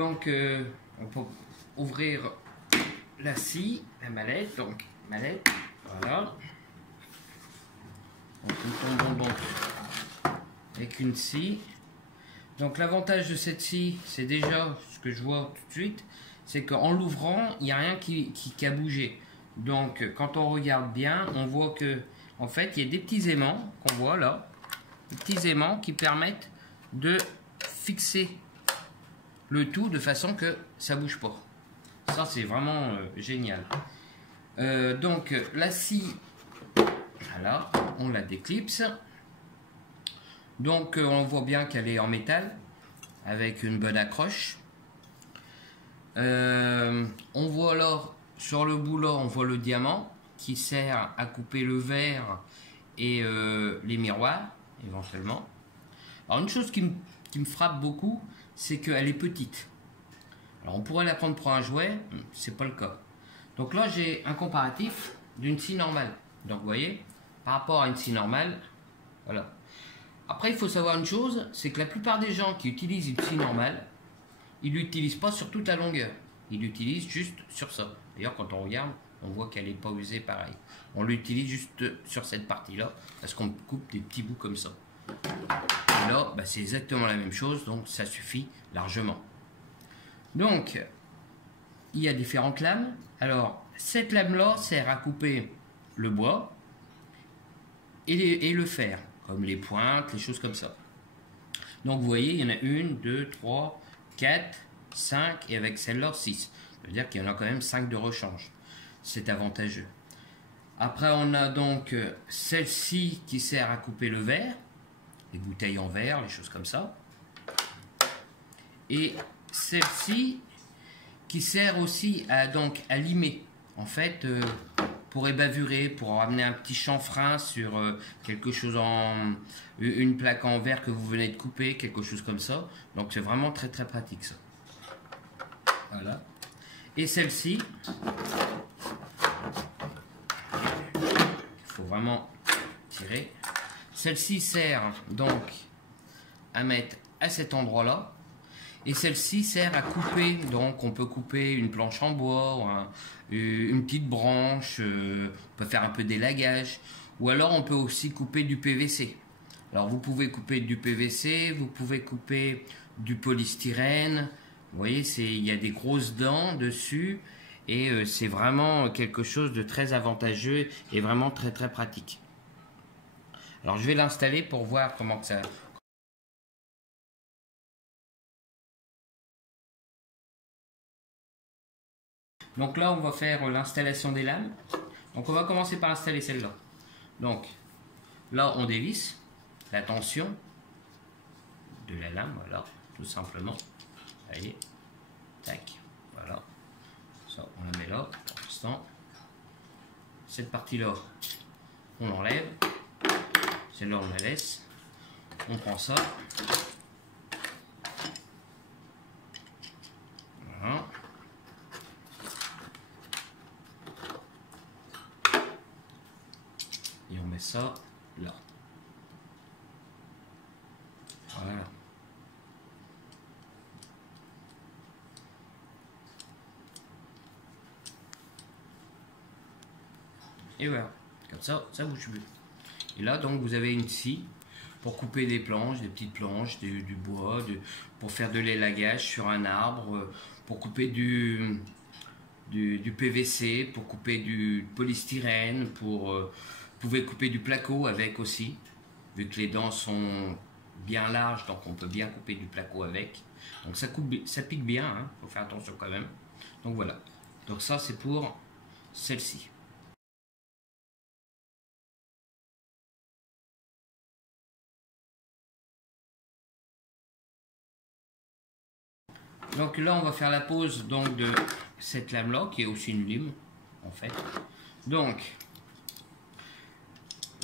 Donc, on peut ouvrir la scie, la mallette, donc mallette, voilà. Donc, nous tombons donc avec une scie. Donc, l'avantage de cette scie, c'est déjà ce que je vois tout de suite, c'est qu'en l'ouvrant, il n'y a rien qui a bougé. Donc, quand on regarde bien, on voit que, en fait, il y a des petits aimants qu'on voit là, des petits aimants qui permettent de fixer le tout de façon que ça bouge pas. Ça, c'est vraiment génial. Donc, la scie, voilà, on la déclipse. Donc, on voit bien qu'elle est en métal, avec une bonne accroche. On voit alors, sur le bout là, on voit le diamant, qui sert à couper le verre et les miroirs, éventuellement. Alors, une chose qui me frappe beaucoup, c'est qu'elle est petite. Alors, on pourrait la prendre pour un jouet, c'est pas le cas. Donc là, j'ai un comparatif d'une scie normale. Donc, vous voyez, par rapport à une scie normale, voilà. Après, il faut savoir une chose, c'est que la plupart des gens qui utilisent une scie normale, ils ne l'utilisent pas sur toute la longueur. Ils l'utilisent juste sur ça. D'ailleurs, quand on regarde, on voit qu'elle n'est pas usée pareil. On l'utilise juste sur cette partie-là, parce qu'on coupe des petits bouts comme ça. Et là, bah, c'est exactement la même chose, donc ça suffit largement. Donc, il y a différentes lames. Alors, cette lame-là sert à couper le bois et le fer, comme les pointes, les choses comme ça. Donc, vous voyez, il y en a 1, 2, 3, 4, 5 et avec celle-là, 6. Ça veut dire qu'il y en a quand même 5 de rechange. C'est avantageux. Après, on a donc celle-ci qui sert à couper le verre, les bouteilles en verre, les choses comme ça. Et celle-ci qui sert aussi à, donc, à limer. En fait, pour ébavurer, pour amener un petit chanfrein sur quelque chose une plaque en verre que vous venez de couper, quelque chose comme ça. Donc c'est vraiment très très pratique ça. Voilà. Et celle-ci, il faut vraiment tirer. Celle-ci sert donc à mettre à cet endroit-là. Et celle-ci sert à couper, donc on peut couper une planche en bois, une petite branche, on peut faire un peu d'élagage, ou alors on peut aussi couper du PVC. Alors vous pouvez couper du PVC, vous pouvez couper du polystyrène, vous voyez, il y a des grosses dents dessus, et c'est vraiment quelque chose de très avantageux et vraiment très très pratique. Alors je vais l'installer pour voir comment ça... Donc là, on va faire l'installation des lames. Donc on va commencer par installer celle-là. Donc là, on dévisse la tension de la lame, voilà, tout simplement. Allez, tac, voilà. Ça, on la met là pour l'instant. Cette partie-là, on l'enlève. Celle-là, on la laisse. On prend ça. Voilà. Et on met ça là. Voilà. Et voilà. Comme ça, ça bouge plus. Et là, donc, vous avez une scie pour couper des planches, des petites planches, du bois, pour faire de l'élagage sur un arbre, pour couper du PVC, pour couper du polystyrène, vous pouvez couper du placo avec aussi, vu que les dents sont bien larges, donc on peut bien couper du placo avec. Donc ça pique bien, hein, faut faire attention quand même. Donc voilà, donc ça c'est pour celle-ci. Donc là, on va faire la pose donc, de cette lame-là, qui est aussi une lime, en fait. Donc,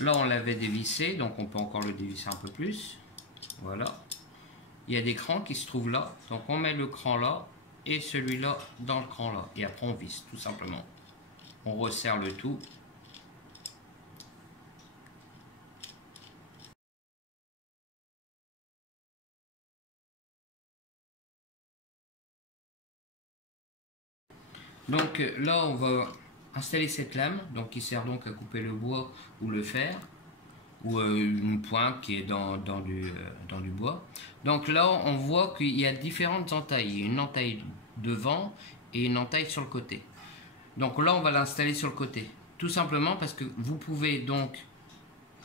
là, on l'avait dévissé, donc on peut encore le dévisser un peu plus. Voilà. Il y a des crans qui se trouvent là, donc on met le cran là, et celui-là dans le cran là. Et après, on visse, tout simplement. On resserre le tout. Donc là, on va installer cette lame, donc qui sert donc à couper le bois ou le fer, ou une pointe qui est dans du bois. Donc là, on voit qu'il y a différentes entailles. Il y a une entaille devant et une entaille sur le côté. Donc là, on va l'installer sur le côté. Tout simplement parce que vous pouvez donc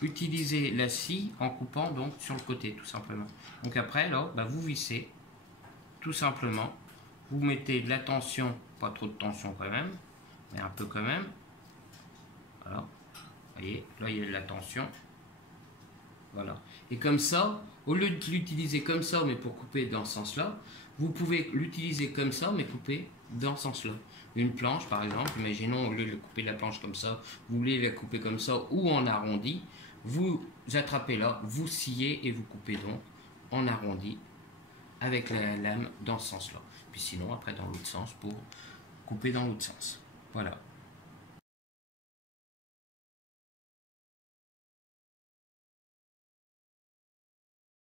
utiliser la scie en coupant donc sur le côté, tout simplement. Donc après, là, bah, vous vissez, tout simplement. Vous mettez de la tension, pas trop de tension quand même, mais un peu quand même. Voilà. Vous voyez, là, il y a de la tension. Voilà. Et comme ça, au lieu de l'utiliser comme ça, mais pour couper dans ce sens-là, vous pouvez l'utiliser comme ça, mais couper dans ce sens-là. Une planche, par exemple, imaginons, au lieu de couper la planche comme ça, vous voulez la couper comme ça ou en arrondi, vous attrapez là, vous sciez et vous coupez donc en arrondi avec la lame dans ce sens-là. Puis sinon, après, dans l'autre sens pour couper dans l'autre sens. Voilà.